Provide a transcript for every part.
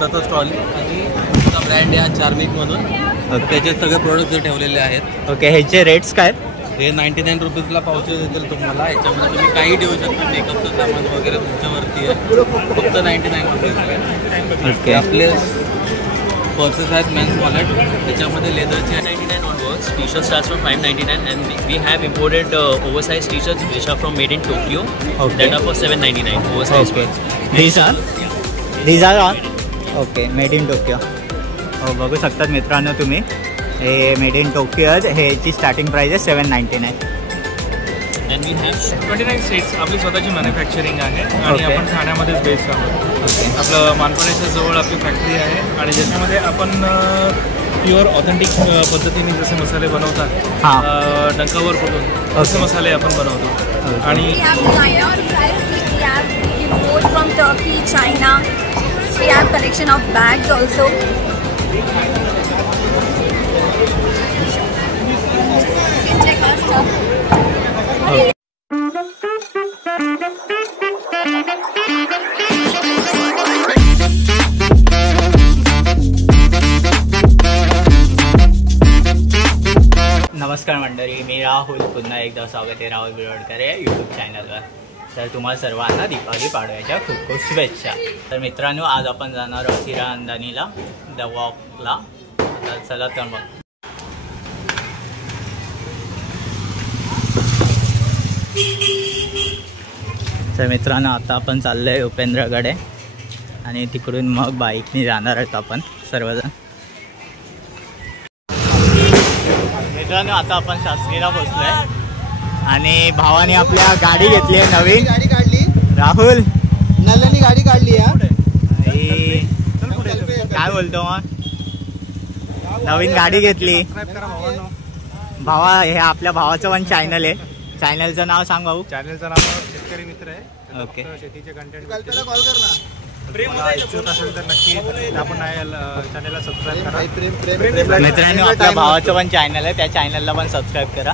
स्वतःचा स्टॉल आणि ब्रँड या चार्मिक म्हणून त्याचे सगळे प्रोडक्ट्स ठेवलेले आहेत. ओके, ह्याचे रेट्स काय? हे 99 रुपीजला पावचेस येतील तुम्हाला. याच्यामध्ये तुम्ही काही ठेवू शकता, मेकअपचं सामान वगैरे तुमच्यावरती आहे. फक्त 99 रुपीज. ओके, आपले पर्सेस आहेत मेन्स वॉलेट, त्याच्यामध्ये लेदरचे 99 onwards. T-shirt starts from 599 and we have imported oversized T-shirts which are from made in Tokyo. Okay. That are for 799 oversized. Okay. These are on. Okay, made in Tokyo. हो, बघू शकतात मित्रांनो तुम्ही, हे made in Tokyo. ह्याची starting price आहे 799. And we have 29 स्टेट्स आपली स्वतःची मॅन्युफॅक्चरिंग आहे आणि आपण ठाण्यामध्येच बेस्ड आहोत. आपलं मानपाड्याच्या जवळ आपली फॅक्टरी आहे आणि ज्याच्यामध्ये आपण प्युअर ऑथेंटिक पद्धतीने जसे मसाले बनवतात, डंकावर कुठून असे मसाले आपण बनवतो. आणि from Turkey, China. We have collection of bags also. You can check our stuff. नमस्कार मंडळी, मी राहुल. पुन्हा एकदा स्वागत आहे राहुल बिरोडकर या यूट्यूब चॅनलवर. तर तुम्हाला सर्वांना दीपावली पाडव्याच्या खूप खूप शुभेच्छा. तर मित्रांनो, आज आपण जाणार आहोत हिरानंदानीला, द वॉकला. तर चला तर मग. तर मित्रांनो, आता आपण चाललो आहे उपेंद्रकडे आणि तिकडून मग बाईकने जाणार आहोत आपण सर्वजण. मित्रांनो, आता आपण शास्त्रीला पोहोचलो आहे आणि भावाने आपल्या गाडी घेतली आहे, नवीन गाडी काढली. राहुल नल्यानी गाडी काढली आहे. काय बोलतो मग? नवीन गाडी घेतली भावा. हे आपल्या भावाचं पण चॅनल आहे. चॅनलचं नाव सांग भाऊ. चॅनलचं नाव शेतकरी मित्र आहे. ओके, शेतीचे कंटेंट कॉल कर ना. इच्छुक असेल तर नक्की आपण चॅनलला सबस्क्राईब करा. मित्रांनो, आपल्या भावाचं पण चॅनल आहे, त्या चॅनलला पण सबस्क्राईब करा.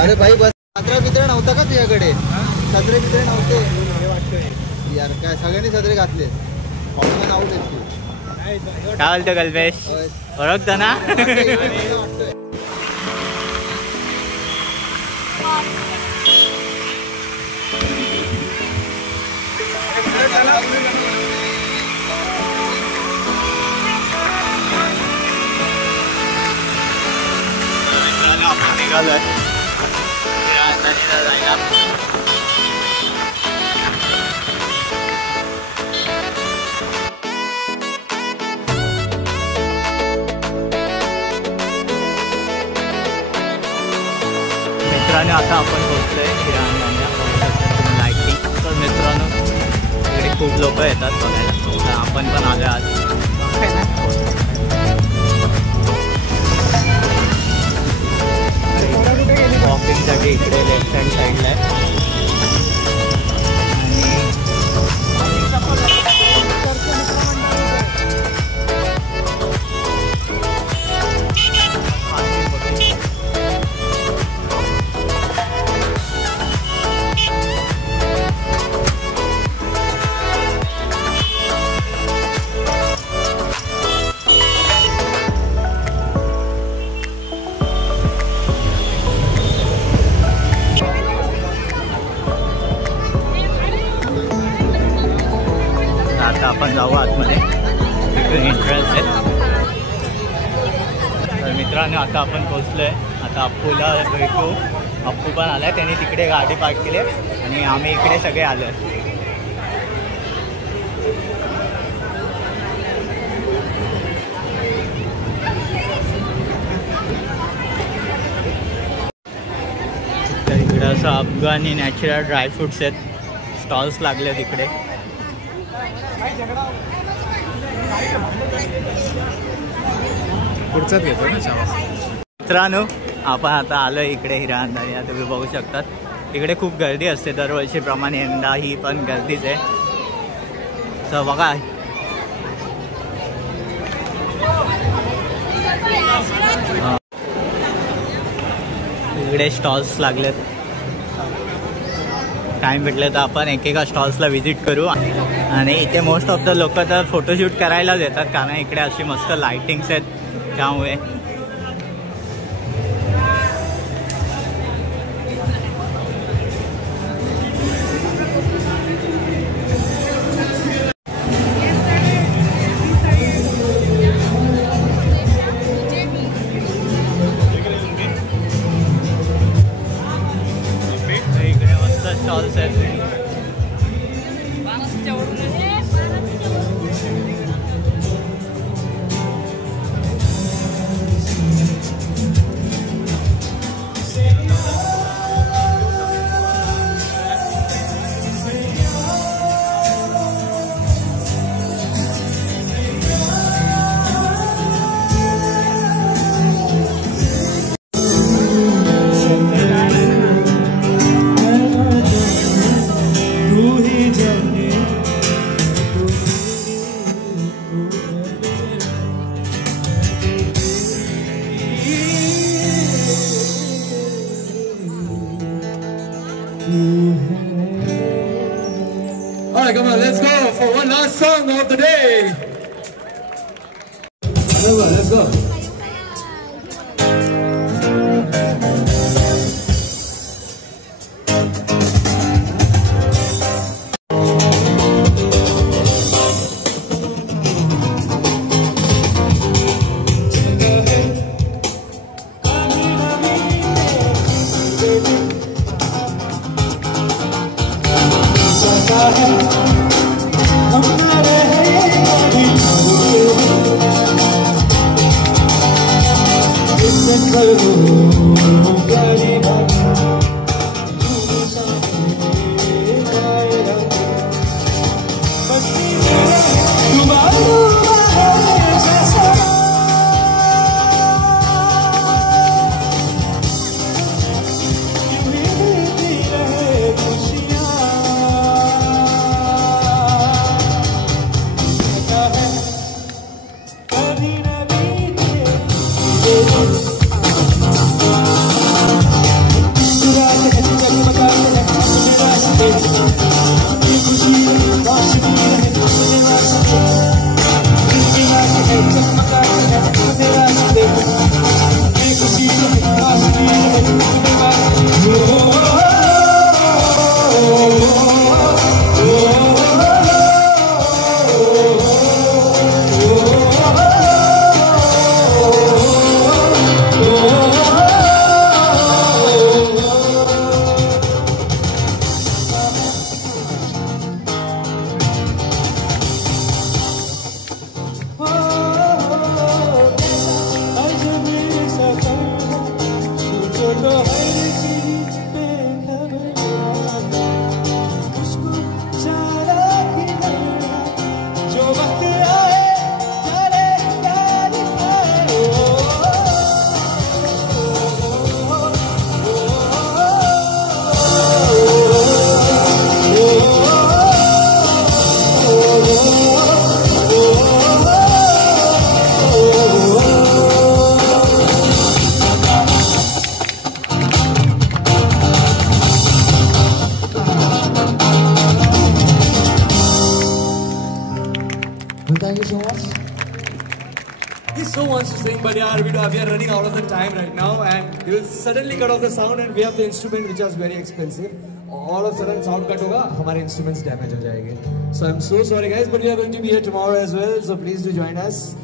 अरे भाई, बस सदरे मित्र नव्हता का तुझ्याकडे? सदरे मित्र नव्हते यार, काय सगळ्यांनी सदरे घातले. नाव देतो. काय बोलतो कल्पेश? ओळखतो ना? आपण निघालोय जायला. मित्रांनो, आता आपण पोहोचलोय हिरानंदानीला. लाईटिंग. तर मित्रांनो, इकडे खूप लोक येतात बघायला. तर आपण पण आलो आज. वॉकिंगसाठी इकडे लेफ्ट हँड साईडला आहे. आपण जाऊ आतमध्ये, तिकडे एंट्रन्स आहे. तर मित्रांनो, आता आपण पोहोचलो आहे. आता अप्पूला भेटू. अप्पू पण आला आहे, त्यांनी तिकडे गाडी पार्क केली आणि आम्ही इकडे सगळे आलो आहे. तर इकडे असं अफगाणी नॅचरल ड्रायफ्रुट्स आहेत, स्टॉल्स लागले तिकडे. पुढचाच घेतो ना. मित्रांनो, आपण आता आलो इकडे हिरानंदानीला. तुम्ही बघू शकतात इकडे खूप गर्दी असते दरवर्षीप्रमाणे. यंदा ही पण गर्दीच आहे. तर बघा, इकडे स्टॉल्स लागलेत. टाइम भेटले तर आपण एकेका स्टॉल्सला व्हिजिट करू. आणि इथे मोस्ट ऑफ द लोक तर फोटोशूट करायलाच येतात, कारण इकडे अशी मस्त लाइटिंग्स आहेत त्यामुळे. इकडे मस्त स्टॉल्स आहेत. Alright, come on, let's go for one last song of the day. Come on, let's go. Thank you so much. He's so wants to sing, but yeah, we are running out of the time right now, and he will suddenly cut off the sound, and we have the instrument which is very expensive. All of a sudden sound cut hoga, hamare instruments damage ho jayenge. So I'm so sorry guys, but we are going to be here tomorrow as well, so please do join us.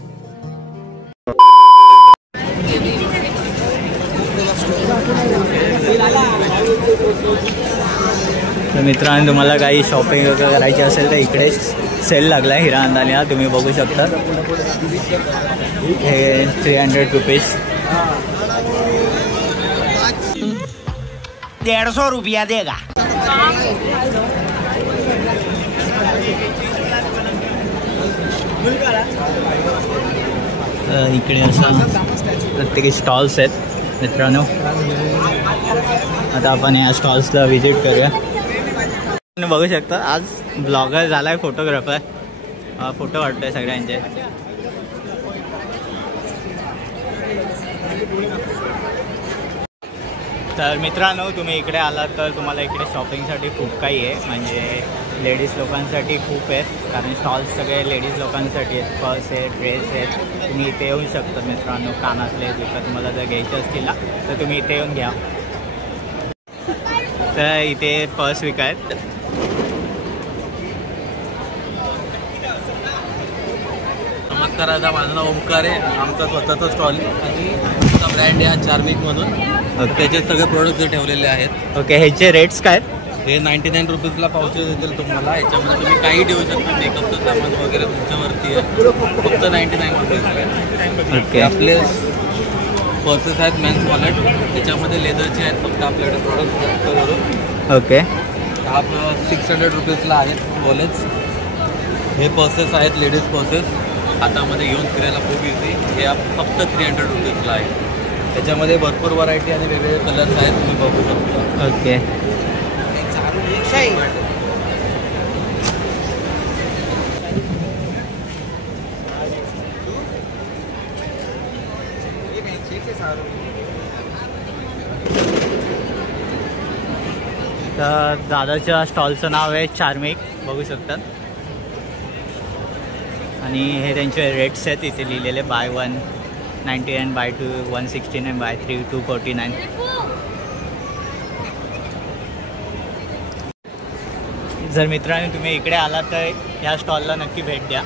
तर मित्रांनो, तुम्हाला काही शॉपिंग वगैरे करायची असेल तर इकडे सेल लागला आहे हिरा अंदानीला, तुम्ही बघू शकता. हे 300 रुपीज. 150 रुपया देगा. इकडे असं प्रत्येक स्टॉल्स आहेत मित्रांनो. आता आपण या स्टॉल्सला व्हिजिट करूया. बघू शकता आज ब्लॉगर झालाय फोटोग्राफर, फोटो काढतोय सगळ्यांचे. तर मित्रांनो, तुम्ही इकडे आलात तर तुम्हाला इकडे शॉपिंगसाठी खूप काही आहे. म्हणजे लेडीज लोकांसाठी खूप आहेत, कारण स्टॉल्स सगळे लेडीज लोकांसाठी आहेत. पर्स आहेत, ड्रेस आहेत. तुम्ही इथे येऊ शकता मित्रांनो. कानातले विकत तुम्हाला जर घ्यायचे असतील ना तर तुम्ही इथे येऊन घ्या. तर इथे पर्स विकायत. नमस्कार, आता माझं नाव ओमकार आहे. आमचा स्वतःचा स्टॉल आणि आमचा ब्रँड आहे चार्मिक म्हणून. त्याचे सगळे प्रोडक्ट ठेवलेले आहेत. ओके, ह्याचे रेट्स काय? हे 99 रुपीजला पावचे देतील तुम्हाला. याच्यामध्ये तुम्ही काही देऊ शकता. मेकअपचं सामान वगैरे तुमच्यावरती आहे. फक्त 99 रुपीज. ओके, आपले पर्सेस आहेत मेन्स वॉलेट. त्याच्यामध्ये लेदरचे आहेत फक्त आपल्याकडे प्रोडक्ट जास्त करून. ओके, हा 600 रुपीजला आहेत वॉलेट्स. हे पर्सेस आहेत लेडीज पर्सेस, हातामध्ये घेऊन फिरायला खूप इझी. हे फक्त 300 रुपीजला आहे. त्याच्यामध्ये भरपूर व्हरायटी आणि वेगवेगळे कलर्स आहेत, तुम्ही बघू शकता. ओके. तर दादाच्या स्टॉलचं नाव आहे चार्मिक, बघू शकतात. आणि हे त्यांचे रेट्स आहेत इथे लिहिलेले. Buy 1 99, buy 2 169, buy 3 249. जर मित्रांनो तुम्ही इकडे आलात तर ह्या स्टॉलला नक्की भेट द्या.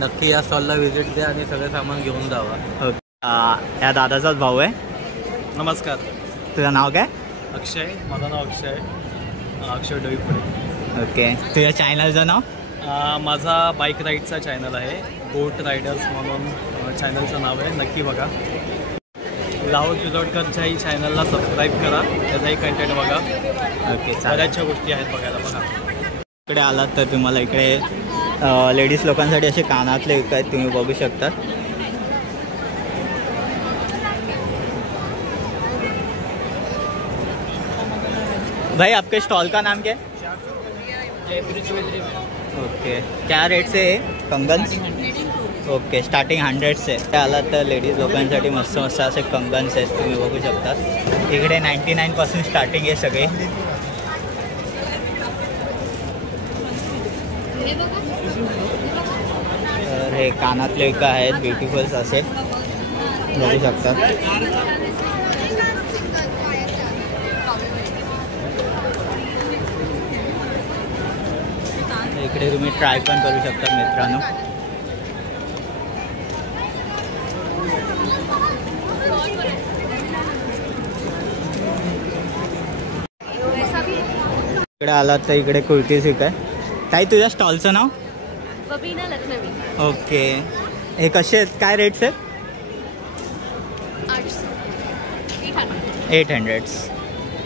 नक्की या स्टॉलला व्हिजिट द्या आणि सगळं सामान घेऊन जावा. ओके. ह्या दादाचाच भाऊ आहे. नमस्कार, तुझं नाव काय? अक्षय. माझं नाव अक्षय, अक्षय डोईपुरे. ओके. तुझ्या चॅनलचं नाव? माझा बाईक राईडचा चॅनल आहे, गोट रायडर्स म्हणून चॅनलचं नाव आहे. नक्की बघा. राहुल बिरोडकरच्याही चॅनलला सबस्क्राईब करा, त्याचाही कंटेंट बघा. ओके, बऱ्याचशा गोष्टी आहेत बघायला. बघा, इकडे आलात तर तुम्हाला इकडे लेडीज लोकांसाठी असे कानातले विकत तुम्ही बघू शकता. भाई आपके स्टॉल का नाम क्या है? ओके, क्या रेट से है कंगन? ओके, स्टार्टिंग 100 से. आला तर लेडीज लोकांसाठी मस्त मस्त असे कंगन्स आहेत, तुम्ही बघू शकता. इकडे 99 पासून स्टार्टिंग आहे सगळे. तर हे कानातले का आहेत, ब्युटिफुल्स असे बघू शकता. इकडे तुम्ही ट्राय पण करू शकता मित्रांनो. इकडे आलात तर इकडे कुर्तीज विकाय. ताई तुझ्या स्टॉलचं नाव? बबीना लखनवी. ओके, हे कसे आहेत, काय रेट्स आहेत? 800.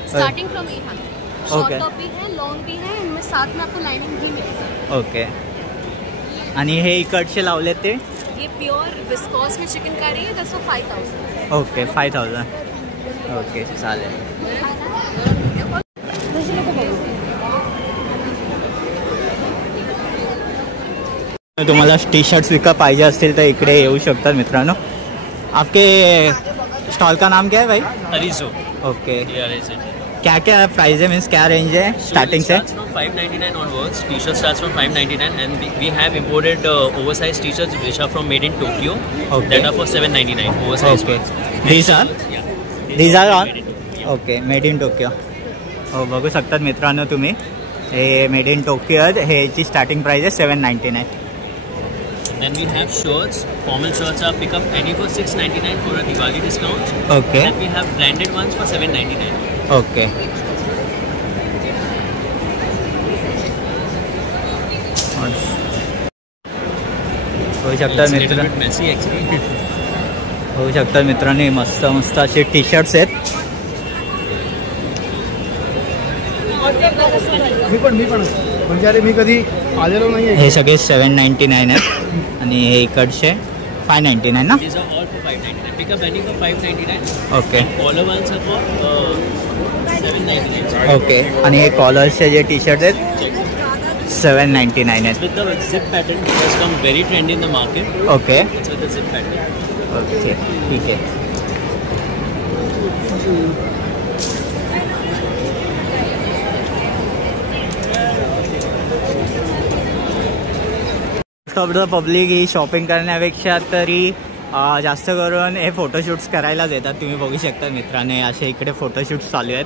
Starting from 800. Okay. Short top भी है, लॉन्ग भी है, इनमें साथ में आपको लाइनिंग भी मिलेगा. ओके. आणि हे इकडचे लावले ते? ये प्योर विस्कॉस में चिकनकारी है, that's for 5000. ओके, 5000. ओके, चालेल. तुम्हाला टी शर्ट्स विकत पाहिजे असतील तर इकडे येऊ शकतात मित्रांनो. आपके स्टॉल का नाम क्या है भाई? अरिजो. Okay, ARIZ. क्या क्या प्राइस है, मीन्स क्या रेंज है स्टार्टिंग से? Starts from 599 onwards. T-shirt starts from 599, and we have imported oversized T-shirts which are from made in Tokyo. Okay. That are for 799. Oversized Okay. ones. These are? Yeah. These are all? Made in Tokyo, yeah. Okay, made in Tokyo. हो, बघू शकतात मित्रांनो तुम्ही. हे made in Tokyo आहे. ह्याची starting price आहे 799. Then we have shirts. Formal shirts are pick up any for 699 for a Diwali discount. Okay. And we have branded ones for 799. ओके. होऊ शकतात It's a little Mitra, bit messy actually. होऊ शकतात मित्रांनो. हे मस्त मस्त असे T shirts आहेत. मी पण म्हणजे अरे मी कधी आलेलो नाही. हे सगळे 799 आहेत आणि हे इकडचे 599 ना? These are all for 599. Pick up any for 599. Okay. Collar ones are for 799. ओके, आणि हे कॉलर्सचे जे टी शर्ट आहेत 799 आहेत. With the zip pattern, it has come very trendy in the market. Okay. It's with the zip pattern. Okay, ठीक आहे. Most of the public ही शॉपिंग करण्यापेक्षा तरी जास्त करून हे फोटोशूट्स करायलाच येतात. तुम्ही बघू शकता मित्रांनो, असे इकडे फोटोशूट्स चालू आहेत.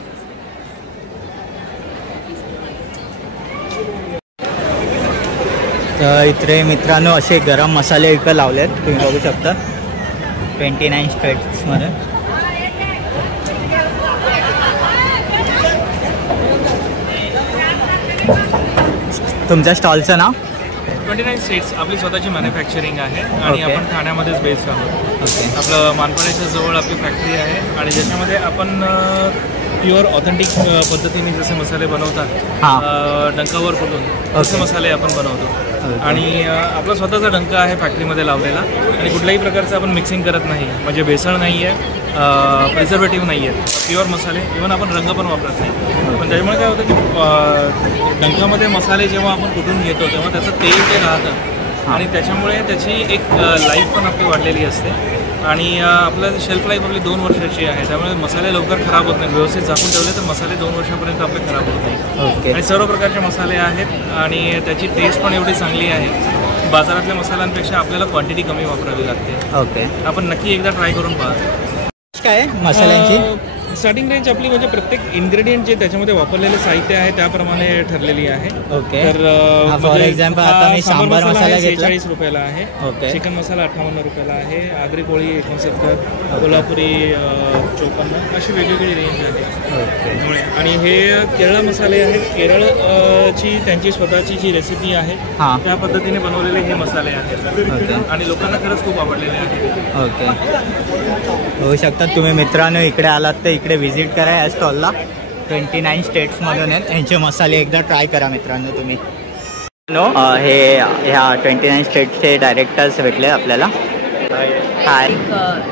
तर इथे मित्रांनो असे गरम मसाले इकडे लावलेत, तुम्ही बघू शकता 29 स्टेट्समध्ये. तुमच्या स्टॉलचं नाव? 29 स्टेट्स आपली स्वतःची मॅन्युफॅक्चरिंग आहे आणि Okay. आपण ठाण्यामध्येच बेस्ड आहोत. ओके. आपलं मानपाड्याच्या जवळ आपली फॅक्टरी आहे आणि ज्याच्यामध्ये आपण प्युअर ऑथेंटिक पद्धतीने जसे मसाले बनवतात, हां. डंकावर कुठून तसे मसाले आपण बनवतो. आणि आपला स्वतःचा डंका आहे फॅक्टरीमध्ये लावलेला आणि कुठल्याही प्रकारचं आपण मिक्सिंग करत नाही. म्हणजे भेसळ नाही आहे, प्रिझर्वेटिव्ह नाही आहेत, प्युअर मसाले. इव्हन आपण रंग पण वापरत नाही. पण त्याच्यामुळे काय होतं की डंकामध्ये मसाले जेव्हा आपण कुठून घेतो तेव्हा त्याचं तेल ते राहतं आणि त्याच्यामुळे त्याची एक लाईफ पण आपली वाढलेली असते. आणि आपलं शेल्फ लाईफ आपली 2 वर्षाची आहे. त्यामुळे मसाले लवकर खराब होत नाही. व्यवस्थित झाकून ठेवले तर मसाले 2 वर्षापर्यंत आपले खराब होत नाही. ओके. आणि सर्व प्रकारचे मसाले आहेत आणि त्याची टेस्ट पण एवढी चांगली आहे. बाजारातल्या मसाल्यांपेक्षा आपल्याला क्वांटिटी कमी वापरावी लागते. ओके. आपण नक्की एकदा ट्राय करून पहा. काय मसाल्यांची स्टार्टिंग रेंज आपली म्हणजे प्रत्येक इन्ग्रेडियंट जे त्याच्यामध्ये वापरलेले साहित्य आहे त्याप्रमाणे ठरलेली आहे. ओके. तर फॉर एक्झाम्पल आता मी सांबार मसाला घेतला 46 रुपयाला आहे. ओके. चिकन मसाला 58 रुपयाला आहे. आगरी कोळी 69, कोल्हापुरी 54, अशी वेगवेगळी रेंज आहे. ओके. आणि हे केरळ मसाले आहेत. केरळची त्यांची स्वतःची जी रेसिपी आहे हां. त्या पद्धतीने बनवलेले हे मसाले आहेत. ओके. आणि लोकांना खरंच खूप आवडलेले आहेत. ओके. होऊ शकतात तुम्ही मित्रांनो इकडे आलात तर इकडे व्हिजिट करा या स्टॉलला. 29 स्टेट्समधून आहेत. यांचे मसाले एकदा ट्राय करा मित्रांनो तुम्ही. हे ह्या 29 स्टेट्सचे डायरेक्टर्स भेटले आपल्याला. हाय.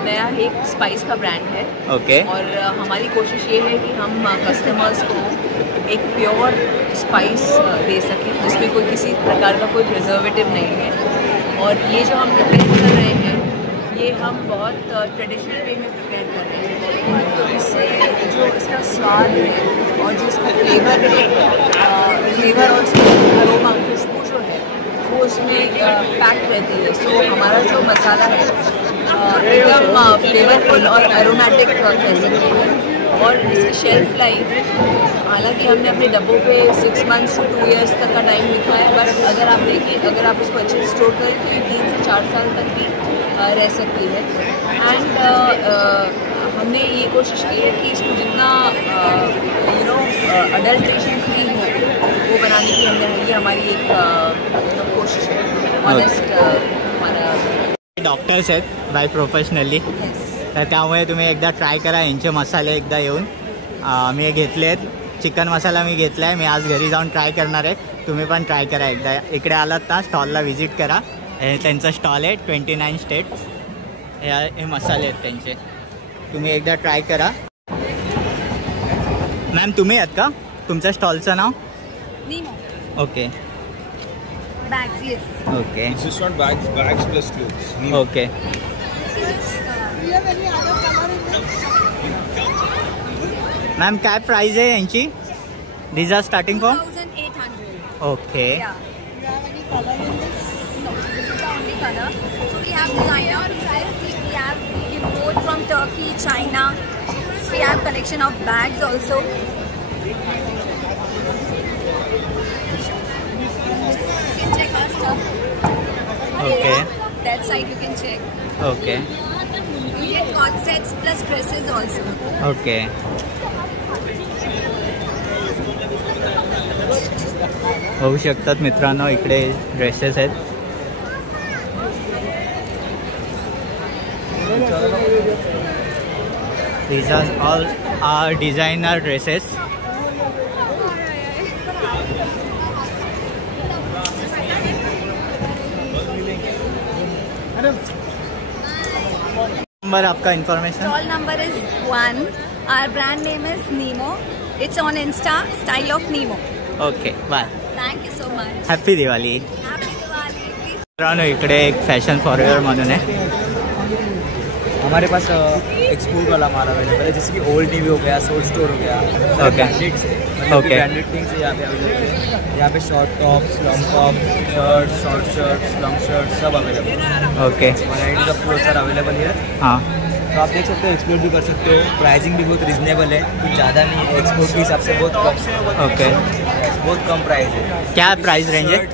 नया एक स्पाइस का ब्रांड है. ओके. और हमारी कोशिश ये है कि हम कस्टमर्स को एक प्योर स्पाइस दे सकें जिसमें कोई किसी प्रकार का कोई प्रिजर्वेटिव नहीं है. और ये जो हम प्रिपेयर कर रहे हैं ये हम बहुत ट्रेडिशनल वे में प्रिपेयर कर रहे हैं. तो इससे जो इसका स्वाद है और जो इसका फ्लेवर है, फ्लेवर और अरोमा खुशबू जो है वो उसमें पैक्ड रहती है. सो हमारा जो मसाला है एकदम फ्लेवरफुल और एरोमेटिक कह सकते हैं. और इसकी शेल्फ लाइफ, हालांकि हमने अपने डब्बों पे 6 मंथ्स to 2 years तक का टाइम लिखा है, बट अगर आप देखिए अगर आप उसको अच्छे से स्टोर करें तो ये 3 से 4 साल तक भी रह सकती है. एंड हमने ये कोशिश की है कि इसको जितना अडल्ट्रेशन फ्री हो वो बनाने की ये हमारी एक कोशिश है. ऑनेस्ट हमारा डॉक्टर्स आहेत बाय प्रोफेशनली. तर त्यामुळे तुम्ही एकदा ट्राय करा यांचे मसाले एकदा येऊन. मी घेतले आहेत. चिकन मसाला मी घेतला आहे. मी आज घरी जाऊन ट्राय करणार आहे. तुम्ही पण ट्राय करा एकदा. इकडे आलात ना स्टॉलला व्हिजिट करा. हे त्यांचा स्टॉल आहे 29 स्टेट्स. हे मसाले आहेत त्यांचे. तुम्ही एकदा ट्राय करा. मॅम तुम्ही आहेत का? तुमच्या स्टॉलचं नाव? नीमो. Okay. Bags, yes. Okay. It's just not bags plus clothes. Okay. Ma'am काय प्राइस आहे यांची? These are starting from? 1,800. Okay. Yeah. Do you have any color in this? No, this is the only color. So we have designer pieces. We have import from Turkey, China. We have collection of bags also. You can check our stuff. Okay. That side you can check. Okay. You get cord sets plus dresses also. Okay. होऊ शकतात मित्रांनो इकडे ड्रेसेस आहेत. These are all our designer dresses. Number आपका information? Stall number is 1. Our brand name is Nemo. It's on Insta, Style of Nemo. Okay bye. Thank you so much. Happy Diwali. Happy Diwali. Please. मित्रांनो इकडे एक fashion forever म्हणून आहे. हमारे पास एक्सपोर्ट वाला माल अवेलेबल है, जैसे कि ओल्ड टीवी हो गया, सोल स्टोर हो गया, ब्रांडेड से ब्रांडेड थिंग्स यहाँ पे अवेलेबल है। यहाँ पे short tops, long top, shirt, short shirts, long shirt सब अवेलेबल है। Okay, varieties of clothes are available here. हाँ, तो आप देख सकते हो, एक्सपोर्ट भी कर सकते हो। प्राइसिंग भी बहुत रिजनेबल है, कुछ ज़्यादा नहीं है, एक्सपोर्ट के हिसाब से बहुत कम। ओके, बहुत कम प्राइस है। क्या प्राइस रेंज है?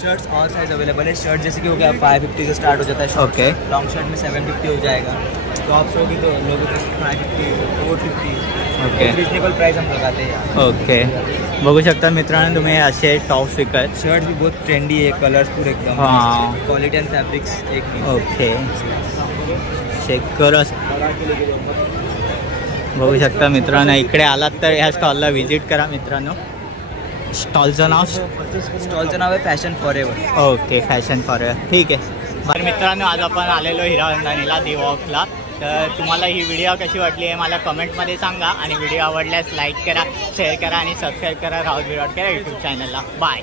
शर्ट्स ऑल साइज अवेलेबल है। शर्ट जैसे कि हो गया 550 से स्टार्ट हो जाता है। ओके, लॉन्ग शर्ट में 750 हो जाएगा। टॉप्स होगी तो लोगों को 550, 450। ओके, रिजनेबल प्राइस हम लगाते हैं यहाँ। ओके, बघू शकता मित्रांनो तुम्ही असे टॉप्स विकत. शर्ट भी बहुत ट्रेंडी आहे, कलरफुल एकदम. हां, क्वालिटी अँड फॅब्रिक्स एक. ओके, चेक करा. बघू शकता मित्रांनो, इकडे आलात तर ह्या स्टॉलला व्हिजिट करा मित्रांनो. स्टॉलचं नाव आहे fashion forever. Okay, fashion forever, ठीक आहे. बरं मित्रांनो, आज आपण आलेलो हिरावंदानीला दी वॉकला. तर तुम्हाला ही व्हिडिओ कशी वाटली आहे मला कमेंटमध्ये सांगा, आणि व्हिडिओ आवडल्यास लाईक करा, शेअर करा आणि सबस्क्राईब करा राहुल बिरोडकर यूट्यूब चॅनलला. बाय.